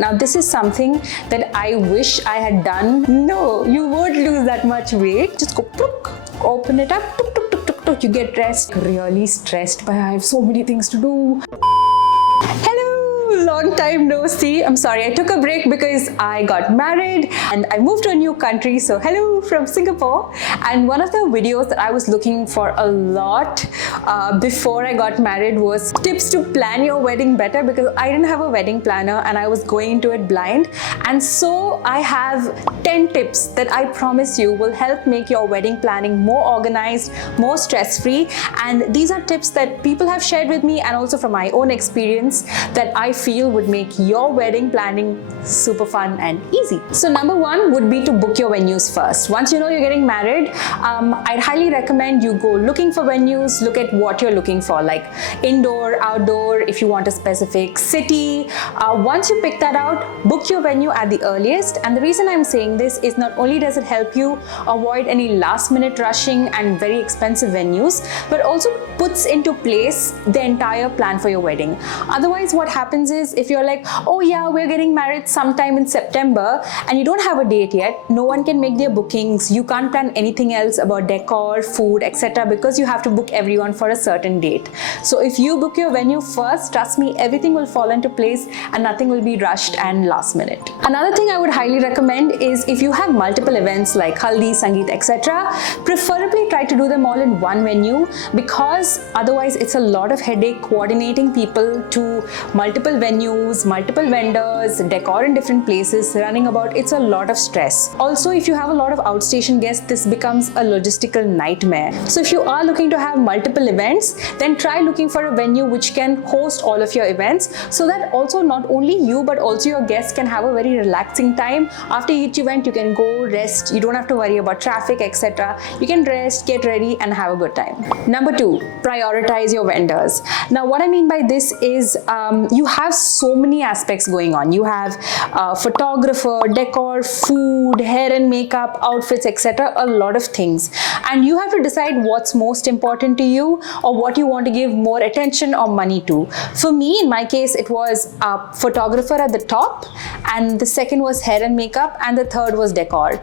Now this is something that I wish I had done. No, you won't lose that much weight. Just go, open it up, you get dressed. Really stressed, but I have so many things to do. Hello, long time no see. I'm sorry, I took a break because I got married and I moved to a new country. So hello from Singapore. And one of the videos that I was looking for a lot before I got married was tips to plan your wedding better, because I didn't have a wedding planner and I was going into it blind. And so I have 10 tips that I promise you will help make your wedding planning more organized, more stress-free. And these are tips that people have shared with me and also from my own experience that I feel would make your wedding planning super fun and easy. So number one would be to book your venues first. Once you know you're getting married, I'd highly recommend you go looking for venues, look at what you're looking for, like indoor, outdoor, if you want a specific city. Once you pick that out, book your venue at the earliest. And the reason I'm saying this is not only does it help you avoid any last minute rushing and very expensive venues, but also puts into place the entire plan for your wedding. Otherwise, what happens is if you're like, oh yeah, we're getting married sometime in September and you don't have a date yet, no one can make their bookings. You can't plan anything else about decor, food, etc. because you have to book everyone for a certain date. So if you book your venue first, trust me, everything will fall into place and nothing will be rushed and last minute. Another thing I would highly recommend is if you have multiple events like haldi, sangeet, etc., preferably try to do them all in one venue, because otherwise it's a lot of headache coordinating people to multiple venues, multiple vendors, decor in different places, running about. It's a lot of stress. Also, if you have a lot of outstation guests, this becomes a logistical nightmare. So if you are looking to have multiple events, then try looking for a venue which can host all of your events, so that also not only you but also your guests can have a very relaxing time. After each event, you can go rest. You don't have to worry about traffic, etc. You can rest, get ready and have a good time. Number two, prioritize your vendors. Now what I mean by this is you have so many aspects going on. You have photographer, decor, food, hair and makeup, outfits, etc. A lot of things. And you have to decide what's most important to you or what you want to give more attention or money to. For me, in my case, it was photographer at the top, and the second was hair and makeup, and the third was decor.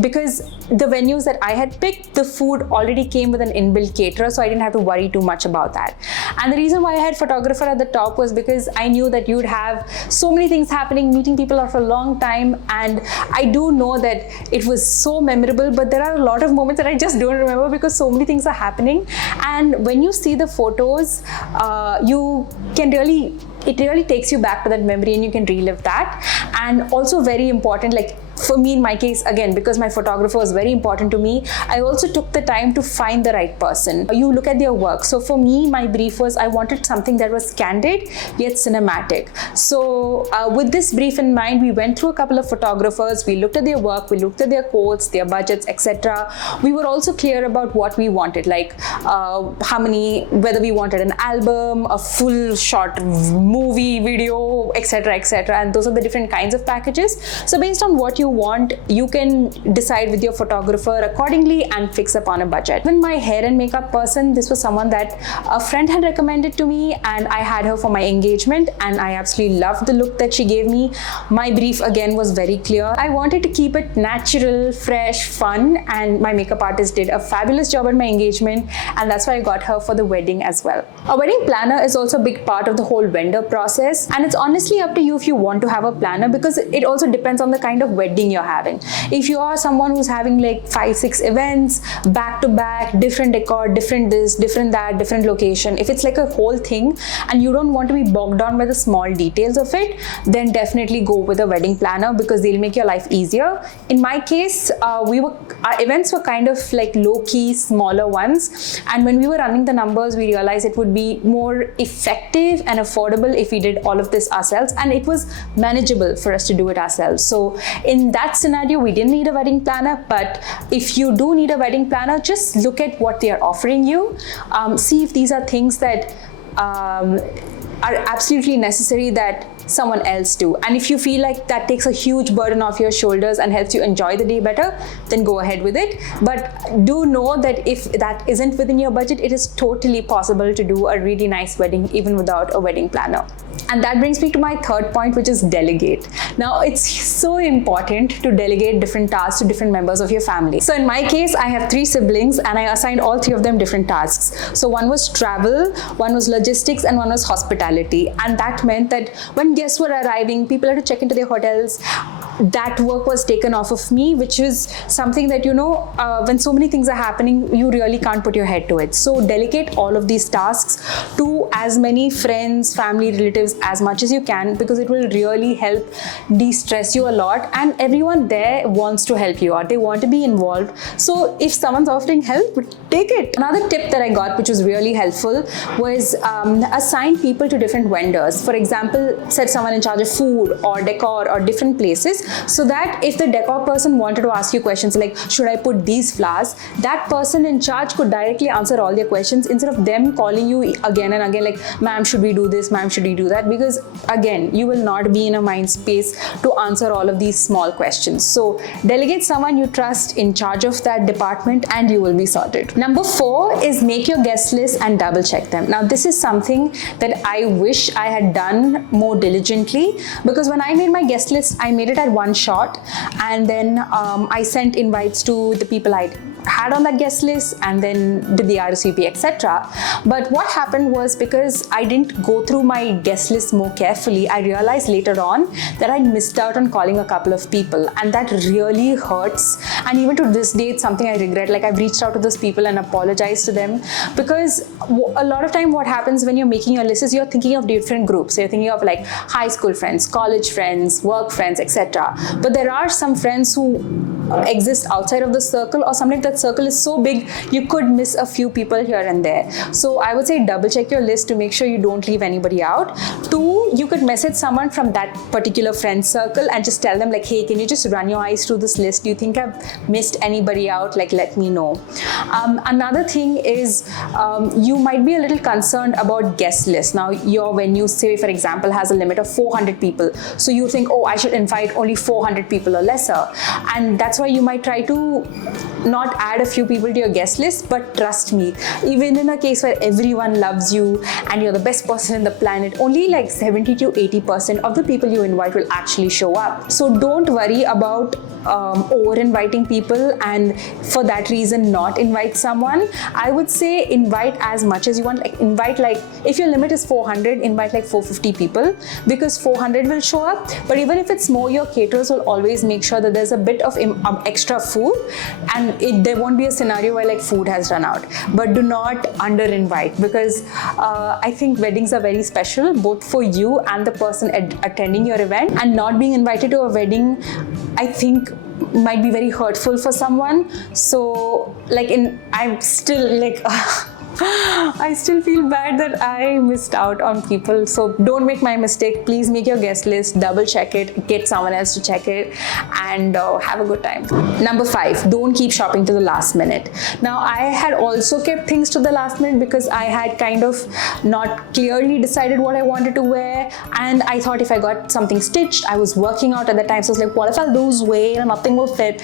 Because the venues that I had picked, the food already came with an inbuilt caterer, so I didn't have to worry too much about that. And the reason why I had photographer at the top was because I knew that you'd have so many things happening, meeting people for a long time, and I do know that it was so memorable, but there are a lot of moments that I just don't remember because so many things are happening. And when you see the photos, it really takes you back to that memory and you can relive that. And also very important, like for me in my case, again, because my photographer was very important to me, I also took the time to find the right person. You look at their work. So for me, my brief was I wanted something that was candid yet cinematic. So with this brief in mind, we went through a couple of photographers, we looked at their work, we looked at their quotes, their budgets, etc. We were also clear about what we wanted, like whether we wanted an album, a full short movie, video, etc., etc. And those are the different kinds of packages. So based on what you want, you can decide with your photographer accordingly and fix upon a budget. When my hair and makeup person, this was someone that a friend had recommended to me, and I had her for my engagement, and I absolutely loved the look that she gave me. My brief again was very clear. I wanted to keep it natural, fresh, fun, and my makeup artist did a fabulous job at my engagement, and that's why I got her for the wedding as well. A wedding planner is also a big part of the whole vendor process, and it's honestly up to you if you want to have a planner, because it also depends on the kind of wedding you're having. If you are someone who's having like 5-6 events back to back, different decor, different this, different that, different location, if it's like a whole thing and you don't want to be bogged down by the small details of it, then definitely go with a wedding planner because they'll make your life easier. In my case, our events were kind of like low-key, smaller ones, and when we were running the numbers, we realized it would be more effective and affordable if we did all of this ourselves, and it was manageable for us to do it ourselves. So in that scenario, we didn't need a wedding planner, but if you do need a wedding planner, just look at what they are offering you. See if these are things that are absolutely necessary that someone else do. And if you feel like that takes a huge burden off your shoulders and helps you enjoy the day better, then go ahead with it. But do know that if that isn't within your budget, it is totally possible to do a really nice wedding even without a wedding planner. And that brings me to my third point, which is delegate. Now, it's so important to delegate different tasks to different members of your family. So in my case, I have 3 siblings and I assigned all 3 of them different tasks. So one was travel, one was logistics, and one was hospitality. And that meant that when guests were arriving, people had to check into their hotels. That work was taken off of me, which is something that, when so many things are happening, you really can't put your head to it. So delegate all of these tasks to as many friends, family, relatives as much as you can, because it will really help de-stress you a lot. And everyone there wants to help you out. They want to be involved. So if someone's offering help, take it. Another tip that I got, which was really helpful, was assign people to different vendors. For example, set someone in charge of food or decor or different places, so that if the decor person wanted to ask you questions like, should I put these flowers, that person in charge could directly answer all their questions instead of them calling you again and again like, ma'am, should we do this, ma'am, should we do that? Because again, you will not be in a mind space to answer all of these small questions. So delegate someone you trust in charge of that department and you will be sorted. Number 4 is make your guest list and double check them. Now this is something that I wish I had done more diligently, because when I made my guest list, I made it at one shot, and then I sent invites to the people I had on that guest list and then did the RSVP, etc. But what happened was, because I didn't go through my guest list more carefully, I realized later on that I missed out on calling a couple of people, and that really hurts. And even to this day, it's something I regret. Like, I've reached out to those people and apologized to them, because a lot of time what happens when you're making your list is you're thinking of different groups. So you're thinking of like high school friends, college friends, work friends, etc. But there are some friends who exist outside of the circle, or sometimes that circle is so big you could miss a few people here and there. So I would say double check your list to make sure you don't leave anybody out. 2, you could message someone from that particular friend circle and just tell them like, hey, can you just run your eyes through this list? Do you think I've missed anybody out? Like, let me know. Another thing is you might be a little concerned about guest list. Now your venue, say for example, has a limit of 400 people. So you think, oh, I should invite only 400 people or lesser. And that's why you might try to not add a few people to your guest list. But trust me, even in a case where everyone loves you and you're the best person in the planet, only like 70 to 80% of the people you invite will actually show up. So don't worry about over inviting people and for that reason not invite someone. I would say invite as much as you want. Like, invite, like, if your limit is 400, invite like 450 people, because 400 will show up. But even if it's more, your caterers will always make sure that there's a bit of extra food, and there won't be a scenario where like food has run out. But do not under invite, because I think weddings are very special both for you and the person attending your event, and not being invited to a wedding, I think, might be very hurtful for someone. So like, I'm still like I still feel bad that I missed out on people. So don't make my mistake. Please make your guest list, double check it, get someone else to check it, and have a good time. Number 5, don't keep shopping to the last minute. Now, I had also kept things to the last minute because I had kind of not clearly decided what I wanted to wear, and I thought if I got something stitched, I was working out at the time, so I was like, what if I lose weight and nothing will fit?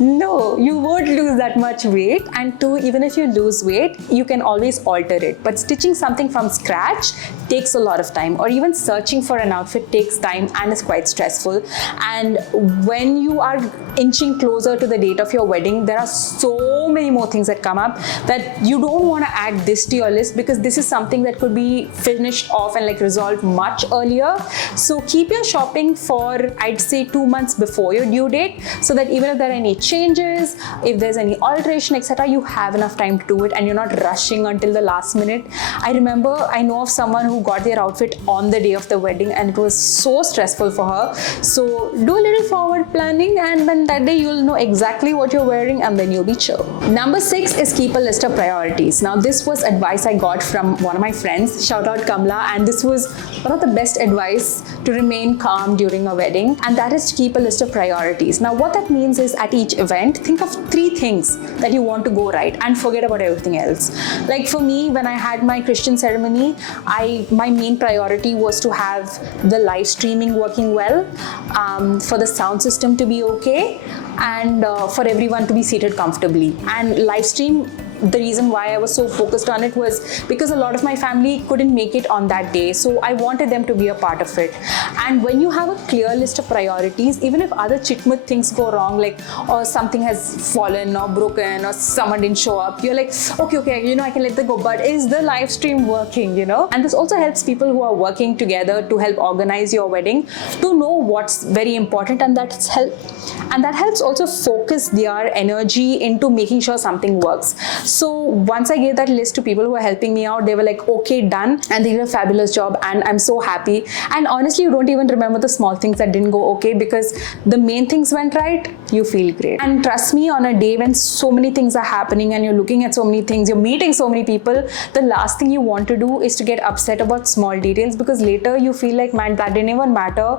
No, you won't lose that much weight. And 2, even if you lose weight, you can always alter it. But stitching something from scratch takes a lot of time, or even searching for an outfit takes time and is quite stressful. And when you are inching closer to the date of your wedding, there are so many more things that come up that you don't want to add this to your list, because this is something that could be finished off and like resolved much earlier. So keep your shopping for, I'd say, 2 months before your due date, so that even if there are any changes, if there's any alteration, etc., you have enough time to do it and you're not rushing until the last minute. I know of someone who got their outfit on the day of the wedding and it was so stressful for her. So do a little forward planning, and then that day you'll know exactly what you're wearing and then you'll be chill. Number 6 is keep a list of priorities. Now this was advice I got from one of my friends, shout out Kamla, and this was one of the best advice to remain calm during a wedding, and that is to keep a list of priorities. Now what that means is, at each event, think of 3 things that you want to go right and forget about everything else. Like for me, when I had my Christian ceremony, my main priority was to have the live streaming working well, for the sound system to be okay, and for everyone to be seated comfortably. And live stream the reason why I was so focused on it was because a lot of my family couldn't make it on that day. So I wanted them to be a part of it. And when you have a clear list of priorities, even if other chitmut things go wrong, like or something has fallen or broken or someone didn't show up, you're like, okay, I can let that go. But is the live stream working, And this also helps people who are working together to help organize your wedding to know what's very important, and that helps also focus their energy into making sure something works. So once I gave that list to people who were helping me out, they were like, okay, done, and they did a fabulous job, and I'm so happy. And honestly, you don't even remember the small things that didn't go okay, because the main things went right, you feel great. And trust me, on a day when so many things are happening and you're looking at so many things, you're meeting so many people, the last thing you want to do is to get upset about small details, because later you feel like, man, that didn't even matter,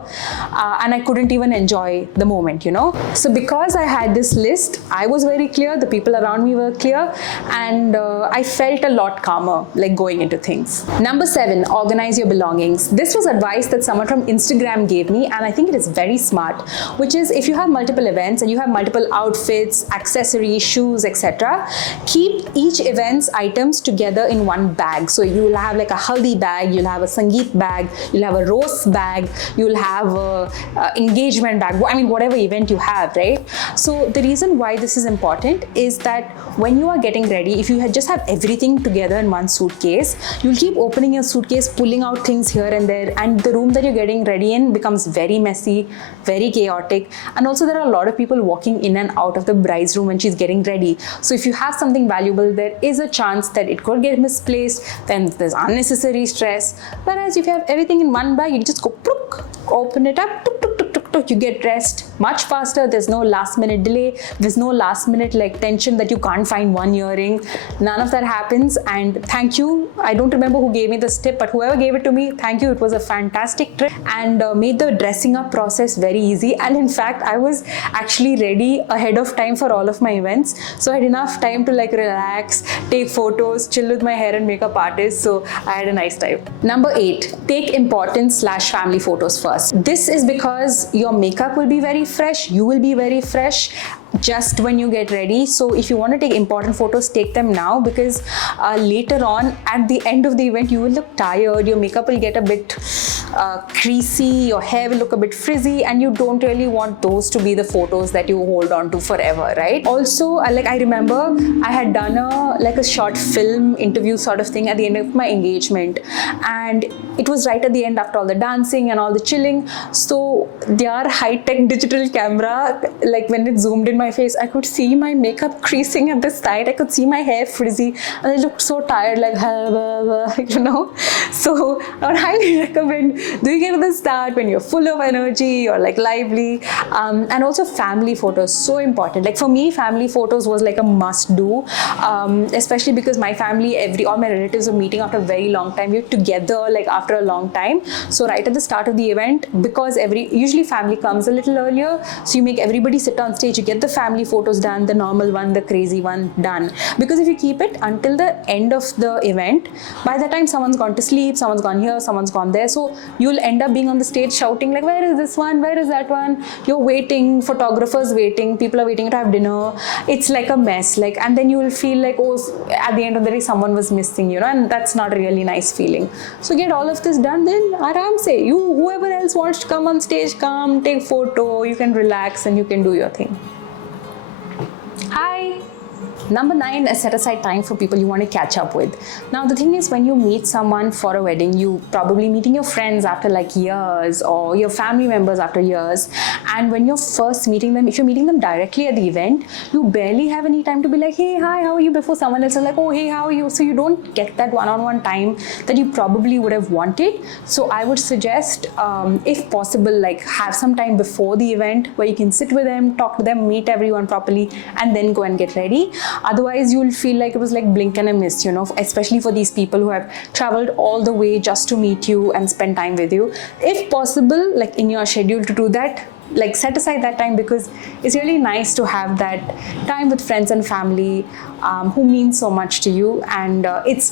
and I couldn't even enjoy the moment, So because I had this list, I was very clear, the people around me were clear, and I felt a lot calmer, like going into things. Number 7, organize your belongings. This was advice that someone from Instagram gave me, and I think it is very smart, which is if you have multiple events and you have multiple outfits, accessories, shoes, etc., keep each event's items together in one bag. So you'll have like a haldi bag, you'll have a sangeet bag, you'll have a rose bag, you'll have a engagement bag, whatever event you have, right? So the reason why this is important is that when you are getting ready, if you just have everything together in one suitcase, you'll keep opening your suitcase, pulling out things here and there, and the room that you're getting ready in becomes very messy, very chaotic. And also there are a lot of people walking in and out of the bride's room when she's getting ready. So if you have something valuable, there is a chance that it could get misplaced, then there's unnecessary stress. Whereas if you have everything in one bag, you just go, open it up, you get dressed much faster. There's no last minute delay. There's no last minute tension that you can't find one earring. None of that happens. And thank you. I don't remember who gave me this tip, but whoever gave it to me, thank you. It was a fantastic trick and made the dressing up process very easy. And in fact, I was actually ready ahead of time for all of my events. So I had enough time to relax, take photos, chill with my hair and makeup artist. So I had a nice time. Number 8, take important/family photos first. This is because your makeup will be very fresh, you will be very fresh just when you get ready. So if you want to take important photos, take them now, because later on at the end of the event you will look tired, your makeup will get a bit creasy, your hair will look a bit frizzy, and you don't really want those to be the photos that you hold on to forever, right? Also, I remember I had done a short film interview sort of thing at the end of my engagement, and it was right at the end after all the dancing and all the chilling. So their high-tech digital camera, when it zoomed in my face, I could see my makeup creasing at the side, I could see my hair frizzy, and I looked so tired, So I would highly recommend doing it at the start when you're full of energy or lively. And also family photos, so important. For me, family photos was a must do, especially because my family, all my relatives were meeting after a very long time. We're together after a long time. So right at the start of the event, because usually family comes a little earlier, so you make everybody sit on stage, you get the family photos done, the normal one, the crazy one done. Because if you keep it until the end of the event, by the time someone's gone to sleep, someone's gone here, someone's gone there, so you'll end up being on the stage shouting where is this one, where is that one? You're waiting, photographers waiting, people are waiting to have dinner. It's a mess, and then you will feel at the end of the day someone was missing, and that's not a really nice feeling. So get all of this done, then aram se, whoever else wants to come on stage, come, take photo, you can relax and you can do your thing. Hi! Number 9 is set aside time for people you want to catch up with. Now the thing is, when you meet someone for a wedding, you probably meeting your friends after years, or your family members after years, and when you're first meeting them, if you're meeting them directly at the event, you barely have any time to be hey, hi, how are you, before someone else is oh, hey, how are you? So you don't get that one-on-one time that you probably would have wanted. So I would suggest, if possible, have some time before the event where you can sit with them, talk to them, meet everyone properly, and then go and get ready. Otherwise, you'll feel it was blink and a miss, especially for these people who have traveled all the way just to meet you and spend time with you. If possible, in your schedule to do that, like set aside that time, because it's really nice to have that time with friends and family who mean so much to you, and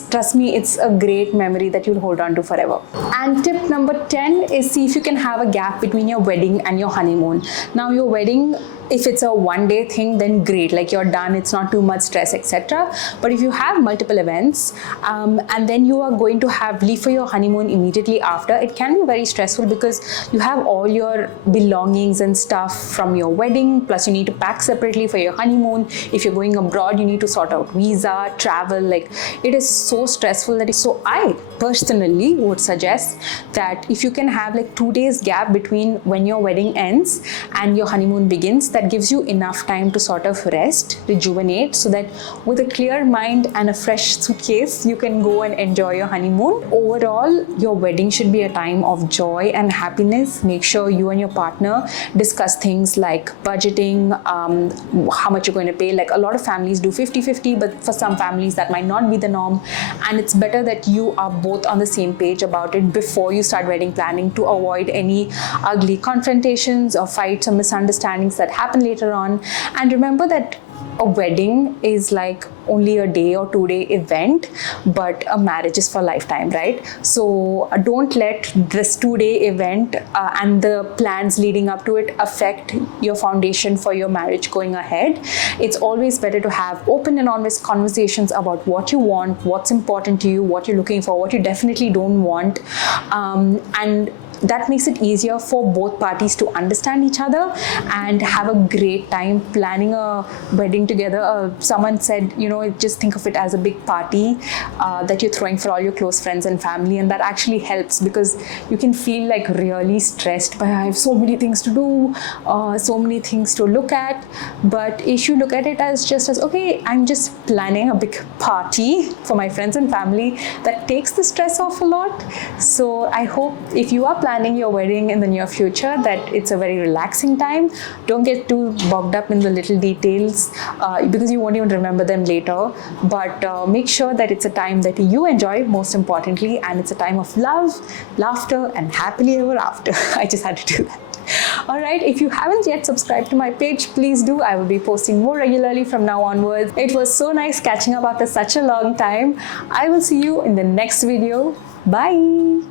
trust me, it's a great memory that you'll hold on to forever. And tip number 10 is, see if you can have a gap between your wedding and your honeymoon. Now your wedding, if it's a one-day thing, then great, like you're done, it's not too much stress, etc. But if you have multiple events and then you are going to leave for your honeymoon immediately after, it can be very stressful, because you have all your belongings and stuff from your wedding, plus you need to pack separately for your honeymoon. If you're going abroad, you need to sort out visa, travel, like it is so stressful. So I personally would suggest that if you can have like 2 days gap between when your wedding ends and your honeymoon begins, that gives you enough time to sort of rest, rejuvenate, so that with a clear mind and a fresh suitcase, you can go and enjoy your honeymoon. Overall, your wedding should be a time of joy and happiness. Make sure you and your partner discuss things like budgeting, how much you're going to pay. Like a lot of families do 50-50, but for some families that might not be the norm. And it's better that you are both on the same page about it before you start wedding planning, to avoid any ugly confrontations or fights or misunderstandings that happen later on. And remember that a wedding is like only a day or 2 day event, but a marriage is for lifetime, right? So don't let this 2 day event and the plans leading up to it affect your foundation for your marriage going ahead. It's always better to have open and honest conversations about what you want, what's important to you, what you're looking for, what you definitely don't want, and that makes it easier for both parties to understand each other and have a great time planning a wedding together. Someone said, just think of it as a big party that you're throwing for all your close friends and family, and that actually helps, because you can feel like really stressed by, I have so many things to do, so many things to look at. But if you look at it as okay, I'm just planning a big party for my friends and family, that takes the stress off a lot. So I hope if you are planning your wedding in the near future, that it's a very relaxing time. Don't get too bogged up in the little details because you won't even remember them later. But make sure that it's a time that you enjoy, most importantly, and it's a time of love, laughter, and happily ever after. I just had to do that. Alright, if you haven't yet subscribed to my page, please do. I will be posting more regularly from now onwards. It was so nice catching up after such a long time. I will see you in the next video. Bye!